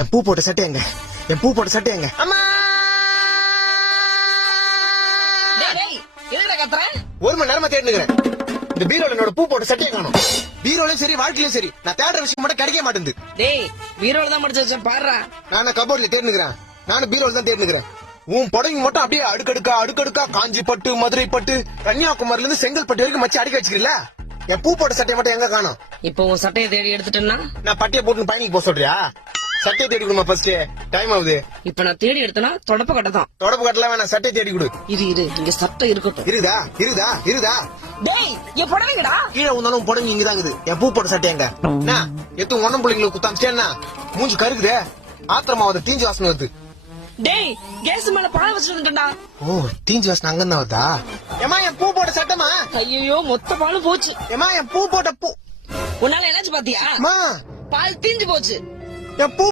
என் பூ போட்ட சட்டை எங்க? என் பூ போட்ட சட்டை எங்க? அம்மா! ஒரு மணி நேரமா தேடினுக்கிறேன். இந்த பீரோல என்னோட பூ போட்ட சட்டையை காணோம். பீரோலயும் சரி வாழ்க்கையிலும் சரி நான் தேடுற விஷயம் மட்டும் கிடைக்க மாட்டேங்குது. டேய் பீரோல தான் மடிச்சு வச்சேன் பாருடா. நான் கபோர்ட்ல தேடினுக்கிறேன். நானும் பீரோல தான் தேடினுக்கிறேன். உன் புடவை மட்டும் அப்படியே அடுக்கடுக்கா காஞ்சி பட்டு, மதுரை பட்டு, கன்னியாகுமரில இருந்து செங்கல்பட்டு வரைக்கும் மச்சி அடிக்க வச்சுக்கல. என் பூ போட்ட சட்டையை மட்டும் எங்க காணோம்? இப்போ உன் சட்டையை தேடி எடுத்துட்டேன்னா நான் பட்டியை போட்டு பயணிக்கு போக சொல்றியா? சட்டையை தேடி கொடுமா ஃபர்ஸ்ட். டைம் ஆகுது. இப்ப நான் தேடி எடுத்தனா தொடப்ப கட்டதான். தொடப்பு கட்டலாம் வேணாம், சட்டையை தேடி கொடு. இரு இங்க சட்டை இருக்கட்டும். இருதா டேய் என் புடவைங்கடா. கீழே வந்தாலும் புடவை இங்கதான் இருக்குது. என் பூ போட்ட சட்டை எங்க? எத்து ஒன்னும் பிள்ளைங்களுக்கு குத்தாமிச்சேன்னா மூஞ்சி கருக்குதே. ஆத்திரமாவது தீஞ்சு வாசனை வருது. டேய் கேஸ் மேல பால் வச்சிருக்கா. ஓ தீஞ்சு வாசனை அங்கதான் வருதா? ஏமா என் பூ போட்ட சட்டமா? ஐயோ மொத்த பாலும் போச்சு. ஏமா என் பூ போட்ட பூ உன்னால என்னாச்சு பாத்தியா? அம்மா பால் தீஞ்சு போச்சு. என் பூ